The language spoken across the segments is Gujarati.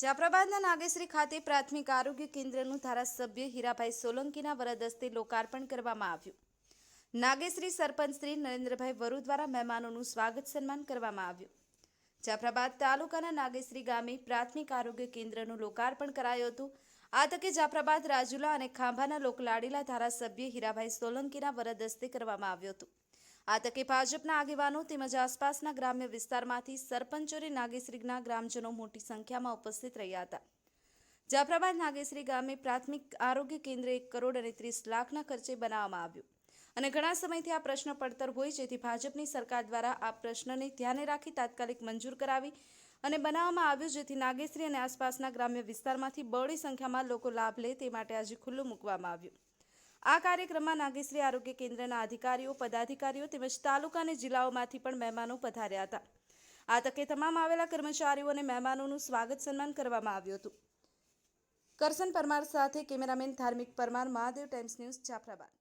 જાફરાબાદના નાગેશ્રી ખાતે પ્રાથમિક આરોગ્ય કેન્દ્રનું ધારાસભ્ય હીરાભાઈ સોલંકીના વરદ હસ્તે લોકાર્પણ કરવામાં આવ્યું. નાગેશ્રી સરપંચ શ્રી નરેન્દ્રભાઈ વરુ દ્વારા મહેમાનોનું સ્વાગત સન્માન કરવામાં આવ્યું. જાફરાબાદ તાલુકાના નાગેશ્રી ગામે પ્રાથમિક આરોગ્ય કેન્દ્રનું લોકાર્પણ કરાયું હતું. આ તકે જાફરાબાદ, રાજુલા અને ખાંભાના લોકલાડીલા ધારાસભ્ય હીરાભાઈ સોલંકીના વરદ હસ્તે કરવામાં આવ્યું હતું. આ તકે ભાજપના આગેવાનો તેમજ આસપાસના ગ્રામ્ય વિસ્તારમાંથી સરપંચો અને નાગેશ્રીના ગ્રામજનો મોટી સંખ્યામાં ઉપસ્થિત રહ્યા હતા. જાફરાબાદ નાગેશ્રી ગામે પ્રાથમિક આરોગ્ય કેન્દ્ર 1 કરોડ અને 30 લાખના ખર્ચે બનાવવામાં આવ્યું અને ઘણા સમયથી આ પ્રશ્ન પડતર હોય, જેથી ભાજપની સરકાર દ્વારા આ પ્રશ્નને ધ્યાને રાખી તાત્કાલિક મંજૂર કરાવી અને બનાવવામાં આવ્યું, જેથી નાગેશ્રી અને આસપાસના ગ્રામ્ય વિસ્તારમાંથી બહોળી સંખ્યામાં લોકો લાભ લે તે માટે આજે ખુલ્લું મૂકવામાં આવ્યું. આ કાર્યક્રમમાં નાગેશ્રી આરોગ્ય કેન્દ્રના અધિકારીઓ, પદાધિકારીઓ તેમજ તાલુકા અને જિલ્લાઓમાંથી પણ મહેમાનો પધાર્યા હતા. આ તકે તમામ આવેલા કર્મચારીઓ અને મહેમાનોનું સ્વાગત સન્માન કરવામાં આવ્યું હતું. કરસન પરમાર સાથે કેમેરામેન ધાર્મિક પરમાર, મહાદેવ ટાઈમ્સ ન્યૂઝ, જાફરાબાદ.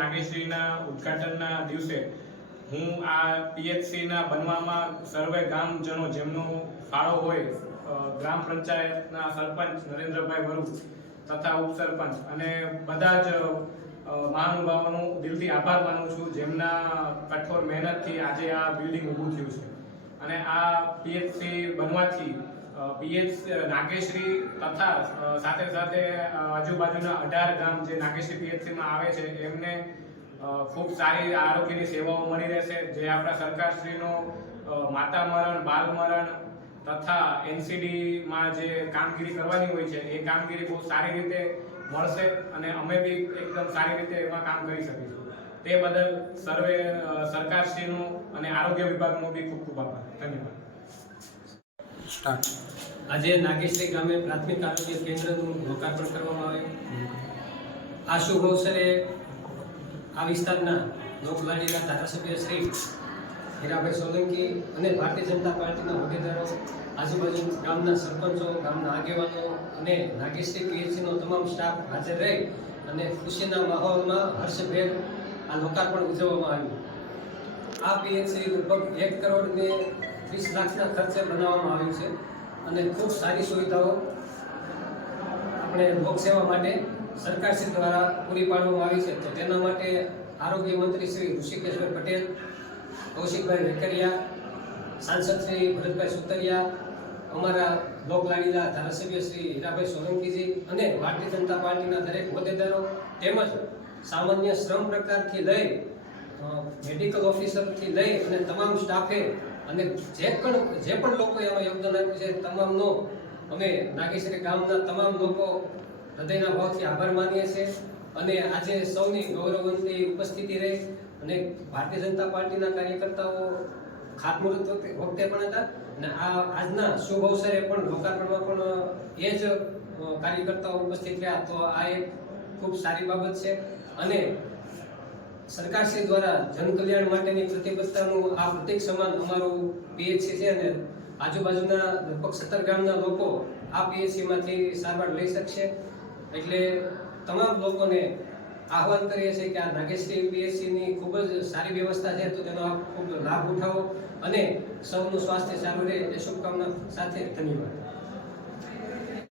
નાગેશ્રીના ઉદ્ઘાટનના દિવસે હું આ પીએચસીના બનવામાં સર્વે ગામજનો જેમનો ફાળો હોય, ગ્રામ પંચાયતના સરપંચ નરેન્દ્રભાઈ વરુ તથા ઉપસરપંચ અને બધા જ મહાનુભાવોનો દિલથી આભાર માનું છું, જેમના કઠોર મહેનતથી આજે આ બિલ્ડિંગ ઊભું થયું છે. અને આ પીએચસી બનવાથી નાગેશ્રી તથા સાથે સાથે આજુબાજુના 18 ગામ જે નાગેશ્રી પીએચસીમાં આવે છે એમને ખૂબ સારી આરોગ્યની સેવાઓ મળી રહેશે. જે આપણા સરકારશ્રીનો માતા મરણ, બાલ મરણ તથા એનસીડીમાં જે કામગીરી કરવાની હોય છે એ કામગીરી બહુ સારી રીતે મળશે અને અમે બી એકદમ સારી રીતે એમાં કામ કરી શકીશું. તે બદલ સર્વે સરકારશ્રીનો અને આરોગ્ય વિભાગનો બી ખૂબ ખૂબ આભાર. ધન્યવાદ. આજે નાગેશ્રી ગામે પ્રાથમિક આરોગ્ય કેન્દ્રનું લોકાર્પણ કરવામાં આવ્યું. આ શુભ અવસરે આ વિસ્તારના લોકલાડીલા ધારાસભ્ય શ્રી હીરાભાઈ સોલંકી અને ભારતીય જનતા પાર્ટીના હોદ્દેદારો, આજુબાજુ ગામના સરપંચો, ગામના આગેવાનો અને નાગેશ્રી પીએચસીનો તમામ સ્ટાફ હાજર રહી અને ખુશીના માહોલમાં હર્ષભેર આ લોકાર્પણ ઉજવવામાં આવ્યું. આ પીએચસી લગભગ 1 કરોડ ને 30 લાખના ખર્ચે બનાવવામાં આવ્યું છે અને ખૂબ સારી સુવિધાઓ આપણે લોકસેવા માટે સરકારશ્રી દ્વારા પૂરી પાડવામાં આવી છે. તો તેના માટે આરોગ્ય મંત્રી શ્રી ઋષિકેશભાઈ પટેલ, કૌશિકભાઈ વેકરિયા, સાંસદ શ્રી ભરતભાઈ સુતરિયા, અમારા લોકલાડીલા ધારાસભ્ય શ્રી હીરાભાઈ સોલંકીજી અને ભારતીય જનતા પાર્ટીના દરેક હોદ્દેદારો તેમજ સામાન્ય શ્રમ પ્રકારથી લઈ મેડિકલ ઓફિસરથી લઈ અને તમામ સ્ટાફે અને જે પણ લોકોએ એમાં યોગદાન આપ્યું છે તમામનો અમે નાગેશ્રી ગામના તમામ લોકો હૃદયના ભાવથી આભાર માનીએ છીએ. અને આજે સૌની ગૌરવવંતી ઉપસ્થિતિ રહી અને ભારતીય જનતા પાર્ટીના કાર્યકર્તાઓ ખાતમુહૂર્ત વખતે પણ હતા અને આજના શુભ અવસરે પણ લોકાર્પણમાં પણ એ જ કાર્યકર્તાઓ ઉપસ્થિત રહ્યા. તો આ એક ખૂબ સારી બાબત છે અને સરકારશ્રી દ્વારા જનકલ્યાણ માટેની પ્રતિબદ્ધતાનું આ પ્રતીક સમાન અમારું પીએચસી છે અને આજુબાજુના લગભગ 17 ગામના લોકો આ પીએચસીમાંથી સારવાર લઈ શકશે. એટલે તમામ લોકોને આહવાન કરીએ છીએ કે આ નાગેશ્રી પીએચસીની ખૂબ જ સારી વ્યવસ્થા છે, તો તેનો આપ ખૂબ લાભ ઉઠાવો અને સૌનું સ્વાસ્થ્ય સારું રહે એ શુભકામના સાથે ધન્યવાદ.